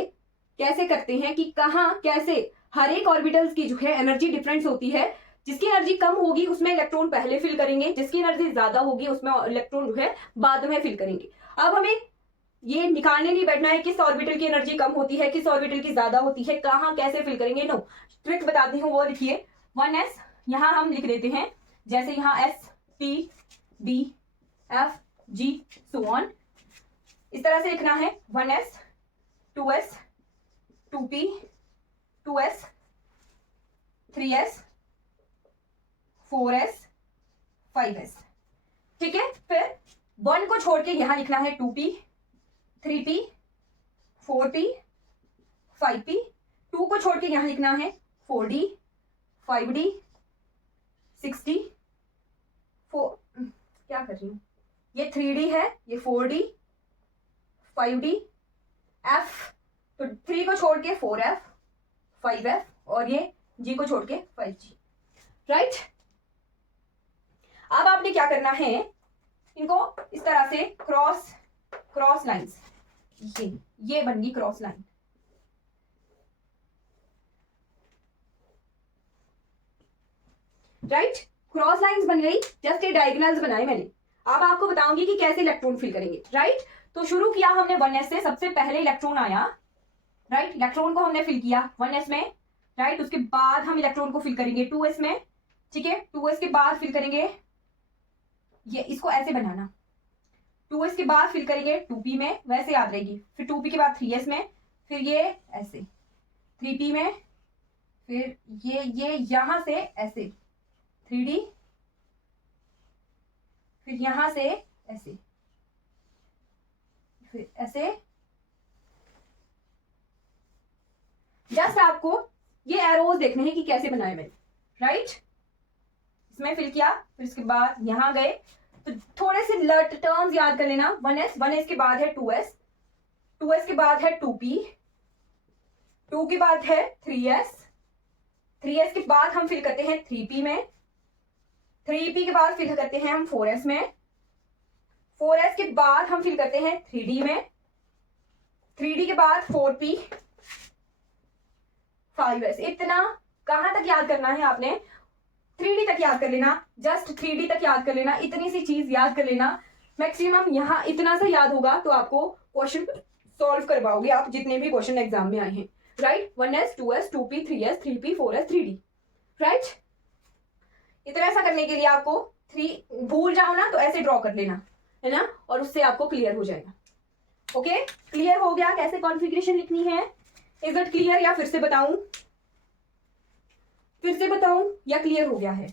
कैसे करते हैं कि कहाँ कैसे हर एक ऑर्बिटल्स की जो है एनर्जी डिफरेंस होती है। जिसकी एनर्जी कम होगी उसमें इलेक्ट्रॉन पहले फिल करेंगे, जिसकी एनर्जी ज्यादा होगी उसमें इलेक्ट्रॉन जो है बाद में फिल करेंगे। अब हमें ये निकालने नहीं बैठना है किस ऑर्बिटल की एनर्जी कम होती है, किस ऑर्बिटल की ज्यादा होती है, कहाँ कैसे फिल करेंगे, नो, ट्रिक बताती हूँ, वो लिखिए 1s, यहाँ हम लिख देते हैं जैसे यहाँ s p d f g so on, इस तरह से लिखना है 1s 2s 2p 2s 3s 4s 5s, ठीक है। फिर 1 को छोड़ के यहां लिखना है 2p 3p 4p 5p, 2 को छोड़ के यहां लिखना है 4d 5d 6d 4, क्या कर रही हूं, ये 3D है, ये 4D, 5D, F, तो 3 को छोड़ के 4F, 5F, और ये G को छोड़ के 5G, राइट। अब आपने क्या करना है, इनको इस तरह से क्रॉस लाइंस, ये बन गई cross line, right. Cross lines बन गई, जस्ट ये डायगोनल्स बनाए मैंने। अब आपको बताऊंगी कि कैसे इलेक्ट्रॉन फिल करेंगे, राइट। तो शुरू किया हमने 1s से, सबसे पहले इलेक्ट्रॉन आया, राइट। इलेक्ट्रॉन को हमने फिल किया 1s में, राइट। उसके बाद हम इलेक्ट्रॉन को फिल करेंगे 2s में, ठीक है। 2s के बाद फिल करेंगे, ये इसको ऐसे बनाना, 2s के बाद फिल करेंगे 2p में, वैसे याद रहेगी। फिर 2p के बाद 3s में, फिर ये ऐसे 3p में, फिर ये यहां से ऐसे 3d, फिर यहां से ऐसे, फिर ऐसे। जस्ट आपको ये एरोज देखने हैं कि कैसे बनाए मैंने, राइट। इसमें फिल किया, फिर इसके बाद यहां गए, तो थोड़े से टर्म्स याद कर लेना। 1s के बाद है 2s के बाद है 2p, 2 के बाद है 3s के बाद हम फिल करते हैं 3p में, 3p के बाद फिल करते हैं हम 4s में, 4s के बाद हम फिल करते हैं 3d में, 3d के बाद 4p, 5s। इतना कहां तक याद करना है आपने, 3d तक याद कर लेना, जस्ट 3d तक याद कर लेना, इतनी सी चीज याद कर लेना। मैक्सिमम यहां इतना सा याद होगा तो आपको क्वेश्चन सॉल्व कर पाओगे आप, जितने भी क्वेश्चन एग्जाम में आए हैं, right. 1s 2s 2p 3s 3p 4s 3d, right. इतना ऐसा करने के लिए आपको 3 भूल जाओ ना तो ऐसे ड्रॉ कर लेना, है ना, और उससे आपको क्लियर हो जाएगा। ओके, क्लियर हो गया कैसे कॉन्फ़िगरेशन लिखनी है? इज इट क्लियर, या फिर से बताऊं या क्लियर हो गया है?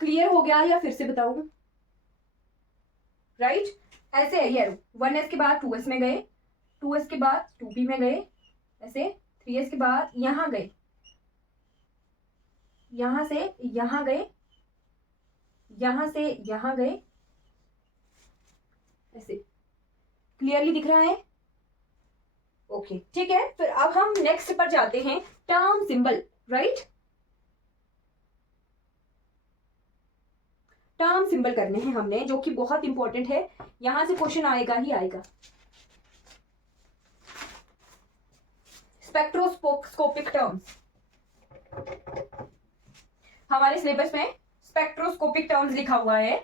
क्लियर हो गया या फिर से बताऊं? राइट, ऐसे है ये 1s के बाद 2s में गए, 2s के बाद 2p में गए, ऐसे 3s के बाद यहां गए, यहां से यहां गए, यहां से यहां गए, ऐसे। क्लियरली दिख रहा है? ओके, ठीक है। फिर अब हम नेक्स्ट पर जाते हैं, term symbol, right. Term symbol करने हैं हमने, जो कि बहुत इंपॉर्टेंट है, यहां से क्वेश्चन आएगा ही आएगा। स्पेक्ट्रोस्कोपिक टर्म्स, हमारे सिलेबस में स्पेक्ट्रोस्कोपिक टर्म्स लिखा हुआ है,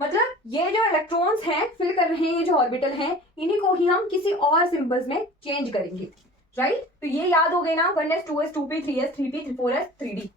मतलब ये जो इलेक्ट्रॉन्स हैं फिल कर रहे हैं, जो ऑर्बिटल हैं, इन्हीं को ही हम किसी और सिंबल्स में चेंज करेंगे, राइट। तो ये याद हो गए ना, 1s 2s 2p 3s 3p 4s 3d।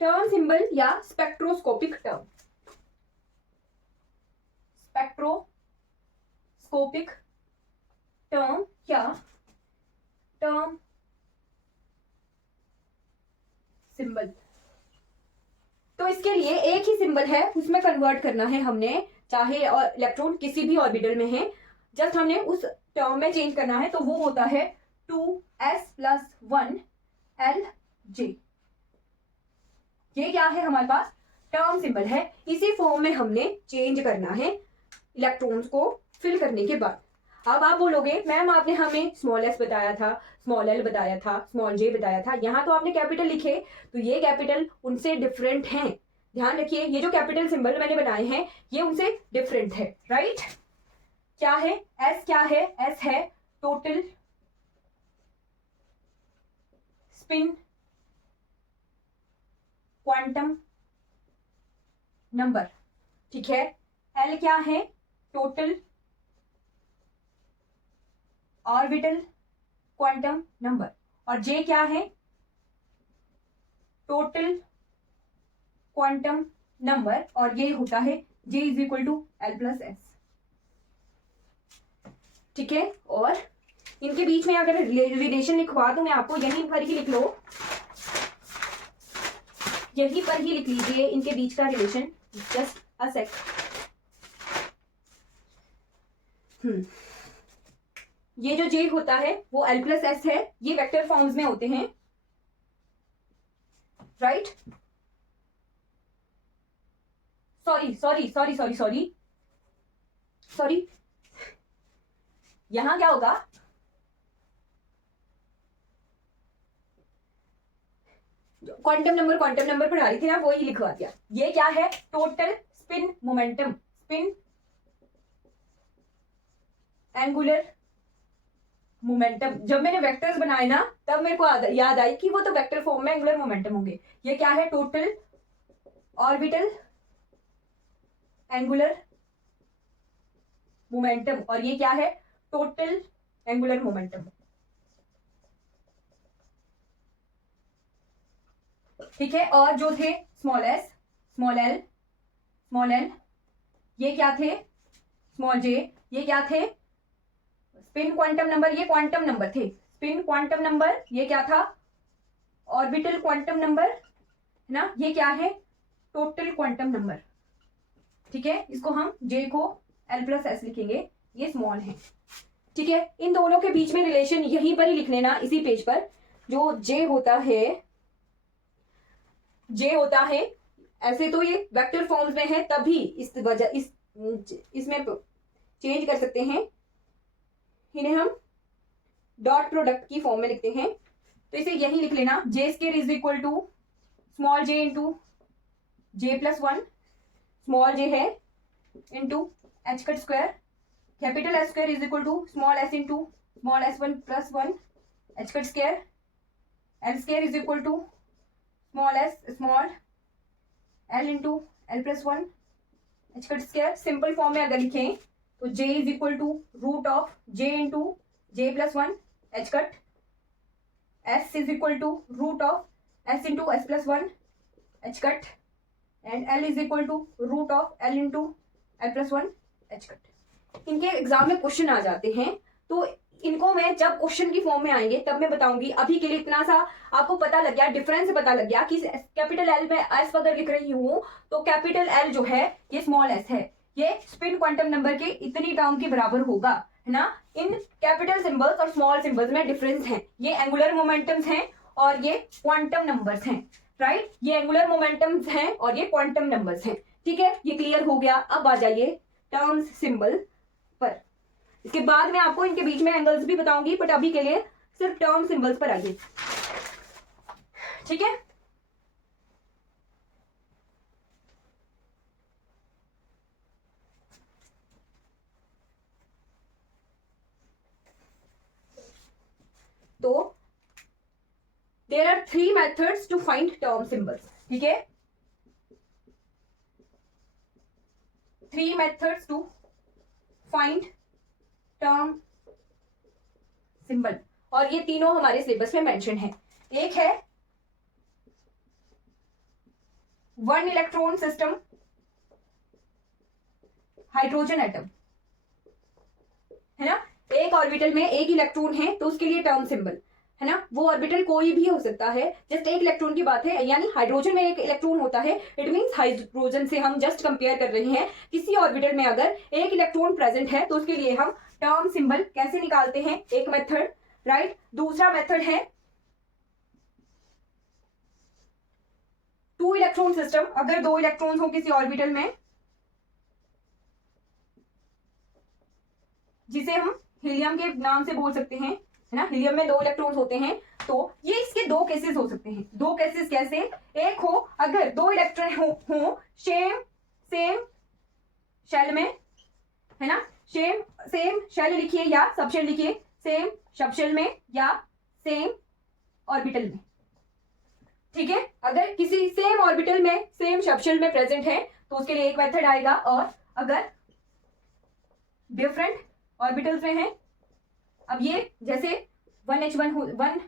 Term symbol या स्पेक्ट्रोस्कोपिक टर्म, स्पेक्ट्रोस्कोपिक टर्म या टर्म सिंबल। तो इसके लिए एक ही सिंबल है, उसमें कन्वर्ट करना है हमने, चाहे इलेक्ट्रॉन किसी भी ऑर्बिटल में है, जस्ट हमने उस टर्म में चेंज करना है। तो वो होता है 2s+1 Lj। ये क्या है हमारे पास? टर्म सिंबल है। इसी फॉर्म में हमने चेंज करना है इलेक्ट्रॉन्स को फिल करने के बाद। अब आप बोलोगे मैम आपने हमें स्मॉल s बताया था, स्मॉल l बताया था, स्मॉल j बताया था, यहाँ तो आपने कैपिटल लिखे, तो ये कैपिटल उनसे डिफरेंट हैं। ध्यान रखिए, ये जो कैपिटल सिंबल मैंने बनाए हैं ये उनसे डिफरेंट है, राइट। क्या है s? क्या है s? है टोटल स्पिन क्वांटम नंबर, ठीक है। एल क्या है, टोटल ऑर्बिटल क्वांटम नंबर, और जे क्या है, टोटल क्वांटम नंबर, और ये होता है J is equal to L plus S, ठीक है। और इनके बीच में अगर रिलेशन लिखवा दूं मैं आपको, यहीं पर ही लिख लो, यहीं पर ही लिख लीजिए इनके बीच का रिलेशन, जस्ट अ सेक। ये जो जे होता है वो एल प्लस एस है, ये वेक्टर फॉर्म्स में होते हैं, राइट। सॉरी, यहां क्या होगा, क्वांटम नंबर पढ़ा रही थी ना, वो ही लिखवा दिया। ये क्या है, total spin momentum, spin angular momentum. जब मैंने वेक्टर्स बनाए ना, तब मेरे को याद आई कि वो तो वेक्टर फॉर्म में एंगुलर मोमेंटम होंगे। ये क्या है, टोटल ऑर्बिटल एंगुलर मोमेंटम, और ये क्या है, टोटल एंगुलर मोमेंटम, ठीक है। और जो थे small S, small L, small L, ये क्या थे, स्मॉल जे, ये क्या थे, स्पिन क्वांटम नंबर, ये क्वांटम नंबर थे, स्पिन क्वांटम नंबर, ये क्या था, ऑर्बिटल क्वांटम नंबर, है ना। ये क्या है, टोटल क्वांटम नंबर, ठीक है। इसको हम जे को एल प्लस एस लिखेंगे, ये स्मॉल है, ठीक है। इन दोनों के बीच में रिलेशन यहीं पर ही लिख लेना, इसी पेज पर। जो जे होता है, ऐसे तो ये वेक्टर फॉर्म्स में है, तभी इस वजह इसमें चेंज कर सकते हैं, इन्हें हम डॉट प्रोडक्ट की फॉर्म में लिखते हैं। तो इसे यही लिख लेना, J square is equal to small J into J plus one, small J है into H cut square, capital S square is equal to small S into small S one plus one, H cut square, L square is equal to small S small L into L plus one, H cut square. Simple form में अगर लिखें तो j is equal to root of j into J plus one H cut, s is equal to root of s into S plus one H cut, and l is equal to root of l into L plus one H cut. इनके एग्जाम में क्वेश्चन आ जाते हैं, तो इनको मैं जब क्वेश्चन की फॉर्म में आएंगे तब मैं बताऊंगी। अभी के लिए इतना सा आपको पता लग गया, डिफरेंस पता लग गया कि कैपिटल एल में एस अगर लिख रही हूं तो कैपिटल एल जो है ये स्मॉल एस है, ये स्पिन क्वांटम नंबर के इतनी टर्म के बराबर होगा, है ना। इन कैपिटल सिंबल्स और स्मॉल सिंबल्स में डिफरेंस है, ये एंगुलर मोमेंटम्स हैं और ये क्वांटम नंबर्स हैं, राइट। ये एंगुलर मोमेंटम्स हैं और ये क्वांटम नंबर्स हैं, ठीक है। ये क्लियर हो गया। अब आ जाइए टर्म्स सिंबल पर, इसके बाद मैं आपको इनके बीच में एंगल्स भी बताऊंगी, बट अभी के लिए सिर्फ टर्म सिंबल्स पर आइए, ठीक है। तो there are 3 methods to find term symbols, ठीक है। 3 methods to find term symbol, और ये तीनों हमारे सिलेबस में मेंशन है। एक है 1 इलेक्ट्रॉन सिस्टम, हाइड्रोजन एटम, है ना। एक ऑर्बिटल में एक इलेक्ट्रॉन है तो उसके लिए टर्म सिंबल, है ना। वो ऑर्बिटल कोई भी हो सकता है, जस्ट एक इलेक्ट्रॉन की बात है, यानी हाइड्रोजन में एक इलेक्ट्रॉन होता है, इट मींस हाइड्रोजन से हम जस्ट कंपेयर कर रहे हैं। किसी ऑर्बिटल में अगर एक इलेक्ट्रॉन प्रेजेंट है तो उसके लिए हम टर्म सिंबल कैसे निकालते हैं, एक मेथड, राइट। दूसरा मेथड है 2 इलेक्ट्रॉन सिस्टम, अगर 2 इलेक्ट्रॉन्स हो किसी ऑर्बिटल में, जिसे हम हीलियम के नाम से बोल सकते हैं, है ना। हीलियम में 2 इलेक्ट्रॉन्स होते हैं, तो ये इसके 2 केसेस हो सकते हैं। 2 केसेस कैसे, एक हो अगर 2 इलेक्ट्रॉन हो सेम शेल में, है ना। सेम शेल लिखिए या सबशेल लिखिए, सेम सबशेल में या सेम ऑर्बिटल में, ठीक है, अगर किसी सेम ऑर्बिटल में सेम सबशेल में प्रेजेंट है तो उसके लिए एक मेथड आएगा, और अगर डिफरेंट ऑर्बिटल्स में है, अब ये जैसे 1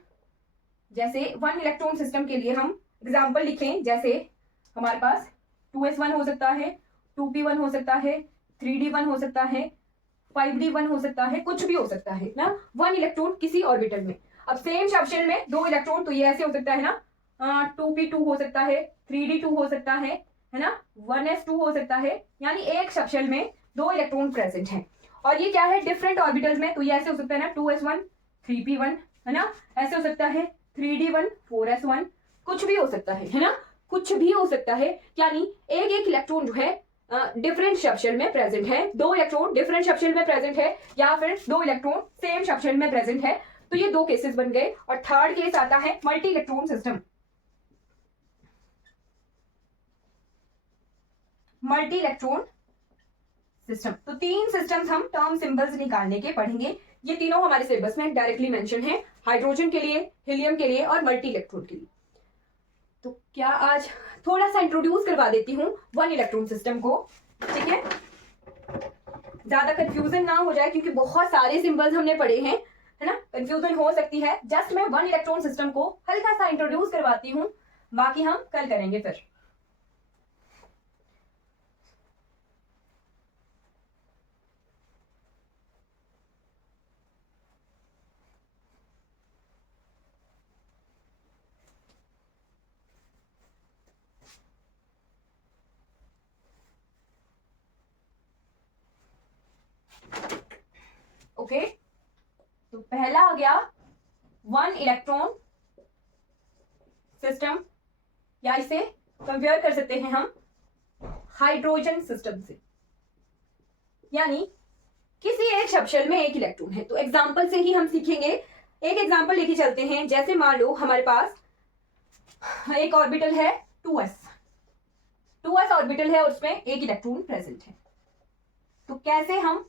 जैसे 1 इलेक्ट्रॉन सिस्टम के लिए हम एग्जांपल लिखें, जैसे हमारे पास 2s1 हो सकता है, 2p1 हो सकता है, 3d1 हो सकता है, 5d1 हो सकता है, कुछ भी हो सकता है ना, 1 इलेक्ट्रॉन किसी ऑर्बिटल में। अब सेम सबशेल में 2 इलेक्ट्रॉन, तो ये ऐसे हो सकता है ना, 2p2 हो सकता है, 3d2 हो सकता है ना, 1s2 हो सकता है, यानी एक सबशेल में 2 इलेक्ट्रॉन प्रेजेंट हैं। और ये क्या है, डिफरेंट ऑर्बिटल्स में, तो ये ऐसे हो सकता है ना, 2s1 3p1 है ना, ऐसे हो सकता है 3d1 4s1, कुछ भी हो सकता है ना, कुछ भी हो सकता है, यानी एक एक इलेक्ट्रॉन जो है डिफरेंट सबशेल में प्रेजेंट है, 2 इलेक्ट्रॉन डिफरेंट सबशेल में प्रेजेंट है, या फिर 2 इलेक्ट्रॉन सेम सबशेल में प्रेजेंट है। तो ये 2 केसेस बन गए। और थर्ड केस आता है multi electron system. Multi electron system, तो 3 सिस्टम्स हम टर्म सिंबल्स निकालने के पढ़ेंगे। ये तीनों हमारे सिलेबस में डायरेक्टली मेंशन है, हाइड्रोजन के लिए, हीलियम के लिए और मल्टी इलेक्ट्रॉन के लिए। तो क्या आज थोड़ा सा इंट्रोड्यूस करवा देती हूँ 1 इलेक्ट्रॉन सिस्टम को, ठीक है, ज्यादा कंफ्यूजन ना हो जाए, क्योंकि बहुत सारे सिंबल्स हमने पढ़े हैं, है ना, कंफ्यूजन हो सकती है। जस्ट मैं 1 इलेक्ट्रॉन सिस्टम को हल्का सा इंट्रोड्यूस करवाती हूँ, बाकी हम कल करेंगे फिर। ओके, तो पहला आ गया 1 इलेक्ट्रॉन सिस्टम, या इसे कंपेयर कर सकते हैं हम हाइड्रोजन सिस्टम से, यानी किसी एक सबशेल में एक इलेक्ट्रॉन है। तो एग्जांपल से ही हम सीखेंगे। एक एग्जांपल लेके चलते हैं, जैसे मान लो हमारे पास एक ऑर्बिटल है 2s ऑर्बिटल है और उसमें एक इलेक्ट्रॉन प्रेजेंट है। तो कैसे हम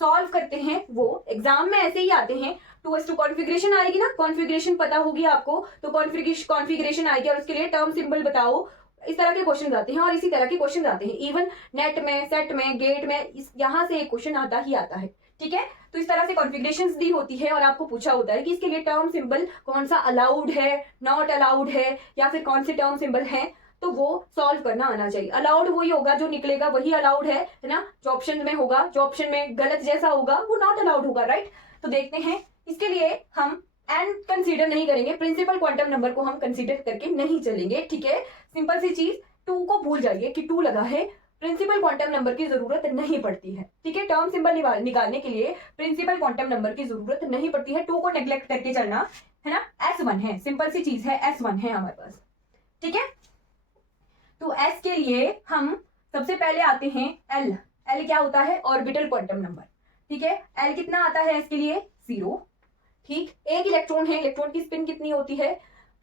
सॉल्व करते हैं, वो एग्जाम में ऐसे ही आते हैं। 2s2 कॉन्फ़िगरेशन आएगी ना, कॉन्फ़िगरेशन पता होगी आपको, तो कॉन्फ़िगरेशन आएगी और उसके लिए टर्म सिंबल बताओ, इस तरह के क्वेश्चन आते हैं। और इसी तरह के क्वेश्चन आते हैं इवन नेट में, सेट में, गेट में, यहां से एक क्वेश्चन आता ही आता है, ठीक है। तो इस तरह से कॉन्फ़िगरेशंस दी होती है और आपको पूछा होता है कि इसके लिए टर्म सिंबल कौन सा अलाउड है, नॉट अलाउड है, या फिर कौन से टर्म सिंबल है, तो वो सॉल्व करना आना चाहिए। अलाउड वही होगा, जो निकलेगा वही अलाउड है ना, जो ऑप्शन में होगा, जो ऑप्शन में गलत जैसा होगा वो नॉट अलाउड होगा, राइट। तो देखते हैं, इसके लिए हम एन कंसीडर नहीं करेंगे, प्रिंसिपल क्वांटम नंबर को हम कंसीडर करके नहीं चलेंगे, ठीक है। सिंपल सी चीज, 2 को भूल जाइए कि 2 लगा है, प्रिंसिपल क्वांटम नंबर की जरूरत नहीं पड़ती है, ठीक है। टर्म सिंबल निकालने के लिए प्रिंसिपल क्वांटम नंबर की जरूरत नहीं पड़ती है, 2 को नेग्लेक्ट करके चलना है ना। S1 है, सिंपल सी चीज है, S1 है हमारे पास, ठीक है। तो S के लिए हम सबसे पहले आते हैं L क्या होता है, ऑर्बिटल क्वांटम नंबर, ठीक है। L कितना आता है S के लिए, 0, ठीक। एक इलेक्ट्रॉन है, इलेक्ट्रॉन की स्पिन कितनी होती है,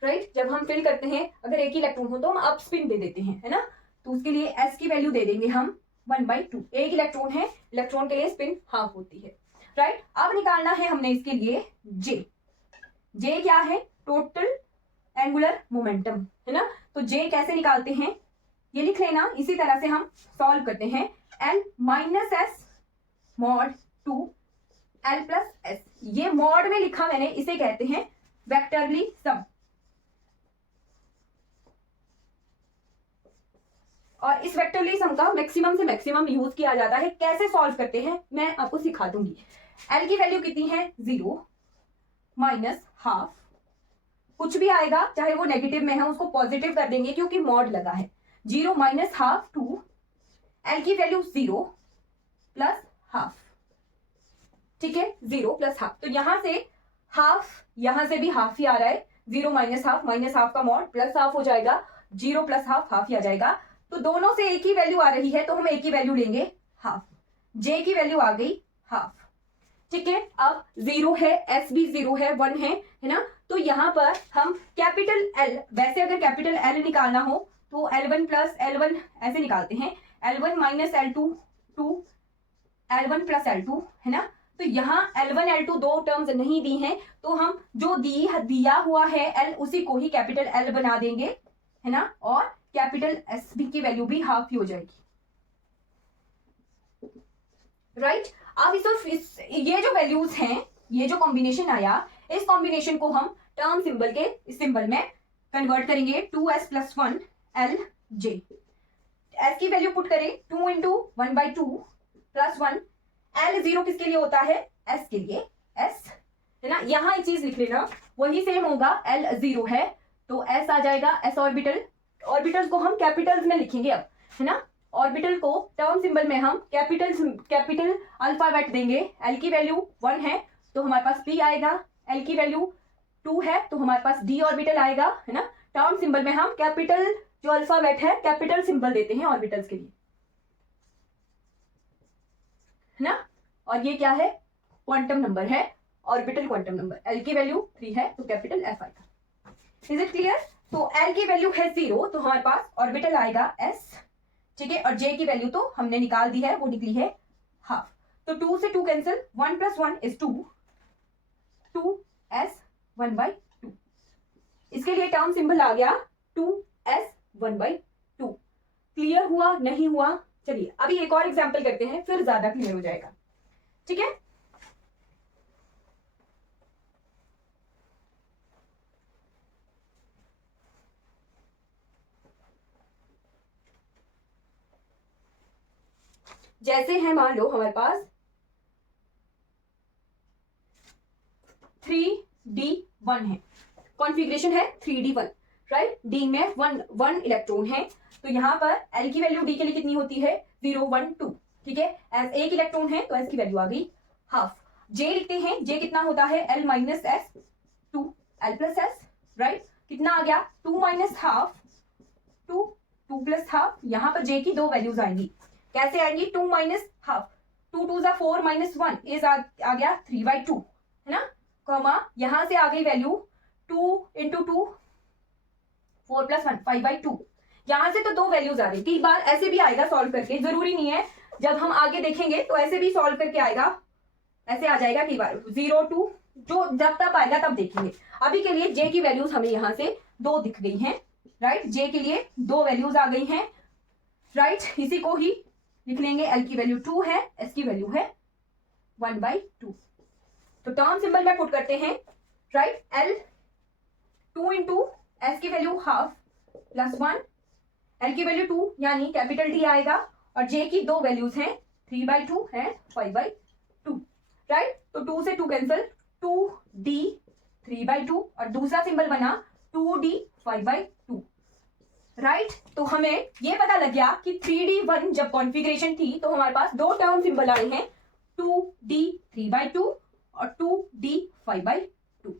राइट। जब हम फिल करते हैं, अगर एक ही इलेक्ट्रॉन हो तो हम अप स्पिन दे देते हैं, है ना। तो उसके लिए S की वैल्यू दे देंगे हम 1/2। एक इलेक्ट्रॉन है, इलेक्ट्रॉन के लिए स्पिन हाफ होती है, राइट। अब निकालना है हमने इसके लिए J क्या है, टोटल एंगुलर मोमेंटम, है ना। तो J कैसे निकालते हैं, ये लिख लेना, इसी तरह से हम सॉल्व करते हैं। L - S mod 2 L + S, ये मॉड में लिखा मैंने, इसे कहते हैं वेक्टरली सम। और इस वेक्टरली सम का मैक्सिमम से मैक्सिमम यूज किया जाता है। कैसे सॉल्व करते हैं मैं आपको सिखा दूंगी। L की वैल्यू कितनी है, 0 -½ कुछ भी आएगा, चाहे वो नेगेटिव में है, उसको पॉजिटिव कर देंगे क्योंकि मॉड लगा है। 0 -½ 2, L की वैल्यू 0 +½ ठीक है, 0 +½ तो यहां से हाफ, यहां से भी हाफ ही आ रहा है, 0 -½ का मॉड +½ हो जाएगा, 0 +½ हाफ ही आ जाएगा। तो दोनों से एक ही वैल्यू आ रही है तो हम एक ही वैल्यू लेंगे, हाफ। J की वैल्यू आ गई हाफ, ठीक है। अब 0 है, S भी 0 है, 1 है ना। तो यहां पर हम कैपिटल L, वैसे अगर कैपिटल L निकालना हो तो L1 + L1 ऐसे निकालते हैं, L1 - L2 2, L1 + L2, है ना। तो यहाँ L1 L2 दो टर्म्स नहीं दी हैं, तो हम जो दिया हुआ है L उसी को ही कैपिटल L बना देंगे, है ना, और कैपिटल एस बी की वैल्यू भी हाफ ही हो जाएगी, राइट। अब ये जो वैल्यूज हैं, ये जो कॉम्बिनेशन आया, इस कॉम्बिनेशन को हम टर्म सिंबल के सिंबल में कन्वर्ट करेंगे, 2s + 1 LJ। s की वैल्यू पुट करें 2 × 1/2 + 1 L0 किसके लिए होता है, s के लिए, s, है ना। यहां एक चीज लिख लेना, वही सेम होगा, L0 है तो s आ जाएगा, s ऑर्बिटल्स को हम कैपिटल्स में लिखेंगे अब, है ना। ऑर्बिटल को टर्म सिंबल में हम कैपिटल अल्फाबेट देंगे। L की वैल्यू 1 है तो हमारे पास P आएगा, L की वैल्यू 2 है तो हमारे पास D ऑर्बिटल आएगा, है ना। टर्म सिंबल में हम कैपिटल जो अल्फाबेट है कैपिटल सिंबल देते हैं ऑर्बिटल्स के लिए, है ना। और ये क्या है, क्वांटम नंबर है, ऑर्बिटल क्वांटम नंबर। L की वैल्यू 3 है तो कैपिटल F आएगा। Is it clear? तो L की वैल्यू है 0 तो हमारे पास ऑर्बिटल आएगा S, ठीक है। और J की वैल्यू तो हमने निकाल दी है, वो निकली है हाफ। तो 2 से 2 कैंसिल, 1 + 1 = 2, 2s 1/2। इसके लिए टर्म सिंबल आ गया 2s 1/2। क्लियर हुआ नहीं हुआ? चलिए अभी एक और एग्जांपल करते हैं, फिर ज्यादा क्लियर हो जाएगा, ठीक है। जैसे है, मान लो हमारे पास 3d1 है, कॉन्फ़िगरेशन है 3d1, राइट। d में 1 इलेक्ट्रॉन है, तो यहां पर L की वैल्यू d के लिए कितनी होती है, 0 1 2, ठीक है। एस एक इलेक्ट्रॉन है तो S की वैल्यू आ गई हाफ। J लिखते हैं, J कितना होता है, L - S 2 L + S, right. कितना आ गया, 2 - ½ 2 2 + ½। यहां पर J की दो वैल्यूज आएंगी, कैसे आएंगी, 2 - ½ 2 2 = 4 - 1 इज आ गया 3/2, है ना। कॉमा यहां से आ गई वैल्यू 2 × 2 4 + 1 5/2। यहां से तो दो वैल्यूज आ गई। कई बार ऐसे भी आएगा सॉल्व करके, जरूरी नहीं है, जब हम आगे देखेंगे तो ऐसे भी सॉल्व करके आएगा, ऐसे आ जाएगा कई बार 0 2, जो जब तक आएगा तब देखेंगे। अभी के लिए J की वैल्यूज हमें यहां से दो दिख गई हैं, राइट। J के लिए दो वैल्यूज आ गई हैं, राइट। इसी को ही लिख लेंगे, L की वैल्यू 2 है, S की वैल्यू है 1/2। तो टर्म सिंबल में पुट करते हैं, राइट। L 2 × S की वैल्यू हाफ + 1, L की वैल्यू 2 यानी कैपिटल D आएगा, और J की दो वैल्यूज हैं 3/2 है 5/2, राइट। तो 2 से 2 कैंसिल, 2D 3/2 और दूसरा सिंबल बना 2D 5/2, राइट। तो हमें ये पता लग गया कि 3D1 जब कॉन्फ़िगरेशन थी तो हमारे पास दो टर्म सिंबल आए हैं, 2D 3/2 और 2D 5/2,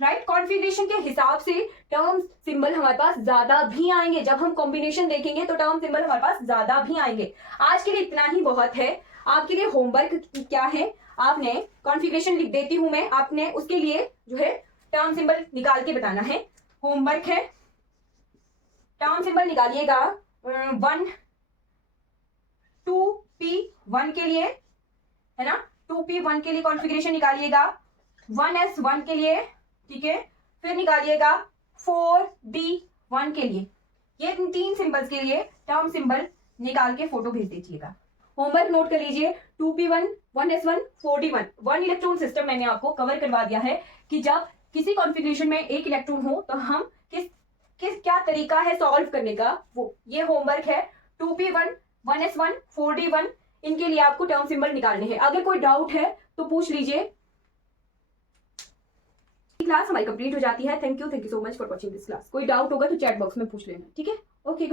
राइट। कॉन्फ़िगरेशन के हिसाब से टर्म सिंबल हमारे पास ज्यादा भी आएंगे, जब हम कॉम्बिनेशन देखेंगे तो टर्म सिंबल हमारे पास ज्यादा भी आएंगे। आज के लिए इतना ही बहुत है। आपके लिए होमवर्क क्या है, आपने कॉन्फ़िगरेशन लिख देती हूं मैं, आपने उसके लिए जो है टर्म सिंबल निकाल के बताना है। होमवर्क है, टर्म सिंबल निकालिएगा 1 2p1 के लिए, है ना। 2p1 के लिए कॉन्फ़िगरेशन निकालिएगा, 1s1 के लिए, ठीक है। फिर निकालिएगा 4d1 के लिए। ये तीन सिंबल्स के लिए टर्म सिंबल निकाल के फोटो भेज दीजिएगा। होमवर्क नोट कर लीजिए, 2p1 1s1 4d1 1 electron system मैंने आपको कवर करवा दिया है कि जब किसी कॉन्फ़िगरेशन में एक इलेक्ट्रॉन हो तो हम क्या तरीका है सॉल्व करने का, वो ये होमवर्क है। 2p1 1s1 4d1 इनके लिए आपको टर्म सिंबल निकालने हैं। अगर कोई डाउट है तो पूछ लीजिए। क्लास हमारी कंप्लीट हो जाती है। Thank you so much for watching this class. कोई डाउट होगा तो चैट बॉक्स में पूछ लेना, ठीक है। ओके।